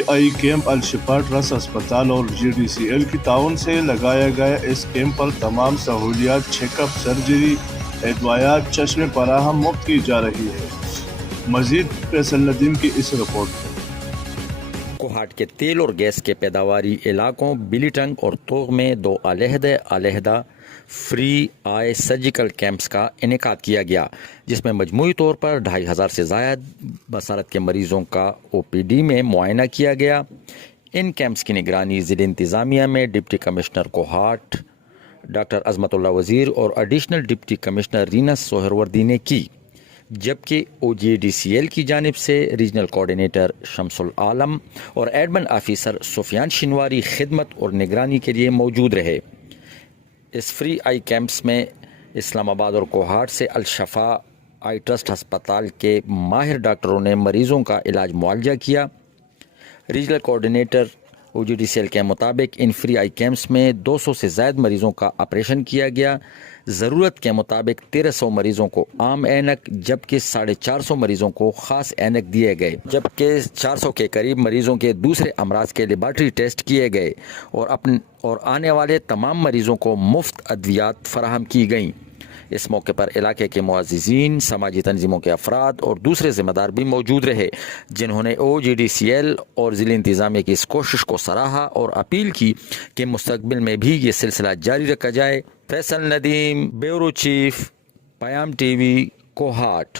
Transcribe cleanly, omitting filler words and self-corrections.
Free eye camp Al-Shifa trust اسپتال اور GDCL کی تعاون سے لگایا گیا۔ اس کیمپ پر تمام سہولیات، چیک اپ، سرجری، ادویات، چشمے فراہم مفت کی جا رہی ہے۔ مزید فیصل ندیم کی اس رپورٹ میں۔ کوہاٹ کے تیل اور گیس کے پیداواری علاقوں بلی ٹنگ اور توغ میں 2 علیحدہ فری آئی سرجیکل کیمپس کا انعقاد کیا گیا، جس میں مجموعی طور پر 2500 سے زائد بصارت کے مریضوں کا OPD میں معائنہ کیا گیا۔ ان کیمپس کی نگرانی ضلع انتظامیہ میں ڈپٹی کمشنر کوہاٹ ڈاکٹر عظمت اللہ وزیر اور ایڈیشنل ڈپٹی کمشنر رینا سوہروردی نے کی، جبکہ OGDCL کی جانب سے ریجنل کوآرڈینیٹر شمس العالم اور ایڈمن آفیسر سفیان شنواری خدمت اور نگرانی کے لیے موجود رہے۔ اس فری آئی کیمپس میں اسلام آباد اور کوہاٹ سے الشفا آئی ٹرسٹ ہسپتال کے ماہر ڈاکٹروں نے مریضوں کا علاج معالجہ کیا۔ ریجنل کوآرڈینیٹر OGDCL کے مطابق ان فری آئی کیمپس میں 200 سے زائد مریضوں کا آپریشن کیا گیا۔ ضرورت کے مطابق 1300 مریضوں کو عام اینک جبکہ 450 مریضوں کو خاص اینک دیے گئے، جبکہ 400 کے قریب مریضوں کے دوسرے امراض کے لیبارٹری ٹیسٹ کیے گئے اور آنے والے تمام مریضوں کو مفت ادویات فراہم کی گئیں۔ اس موقع پر علاقے کے معززین، سماجی تنظیموں کے افراد اور دوسرے ذمہ دار بھی موجود رہے، جنہوں نے OGDCL اور ضلع انتظامیہ کی اس کوشش کو سراہا اور اپیل کی کہ مستقبل میں بھی یہ سلسلہ جاری رکھا جائے۔ فیصل ندیم، بیورو چیف، پیام TV، کوہاٹ۔